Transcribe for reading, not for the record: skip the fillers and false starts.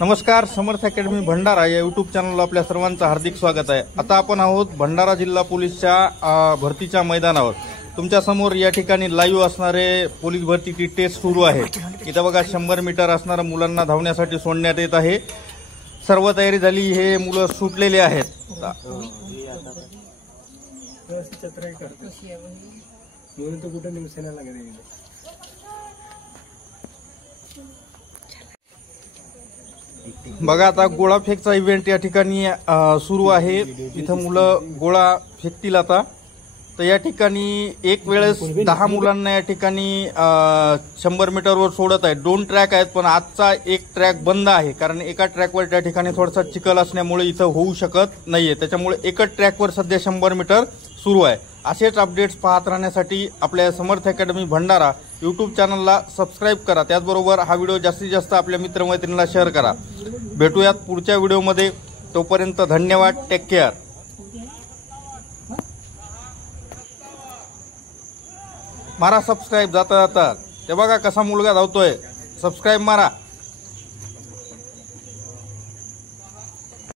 नमस्कार, समर्थ अकॅडमी भंडारा या यूट्यूब चॅनलला आपल्या सर्वांचं हार्दिक स्वागत आहे। आता आपण आहोत भंडारा जिल्हा पोलीसच्या भरतीच्या मैदानावर। तुमच्या समोर या ठिकाणी लाईव्ह असणारे पोलीस भरतीची टेस्ट सुरू आहे। इथं बघा 100 मीटर असणाऱ्या मुलांना धावण्यासाठी सोडण्यात येत आहे। सर्व तयारी झाली, हे मुलं सुटलेले आहेत। बघा आता गोळा फेकचा इव्हेंट या ठिकाणी सुरू आहे। इथं मुलं गोळा फेकतील आता। तर या ठिकाणी एक वेळेस 10 मुलांना या ठिकाणी 100 मीटरवर सोडत आहेत। 2 ट्रॅक आहेत, पण आजचा एक ट्रॅक बंद आहे, कारण एका ट्रॅकवर त्या ठिकाणी थोडासा चिखल असल्यामुळे इथं होऊ शकत नाहीये। त्याच्यामुळे एकच ट्रॅकवर सध्या 100 मीटर सुरू आहे। असेच अपडेट्स पाहत राहण्यासाठी आपल्या समर्थ अकॅडमी भंडारा यूट्यूब चॅनलला सबस्क्राईब करा। त्याचबरोबर हा व्हिडिओ जास्तीत जास्त आपल्या मित्रमैत्रिणींना शेअर करा। भेटूयात पुढच्या व्हिडिओमध्ये, तोपर्यंत धन्यवाद, टेक केअर। मारा सबस्क्राईब, जाता जाता ते बघा कसा मुलगा धावतोय, सबस्क्राईब मारा।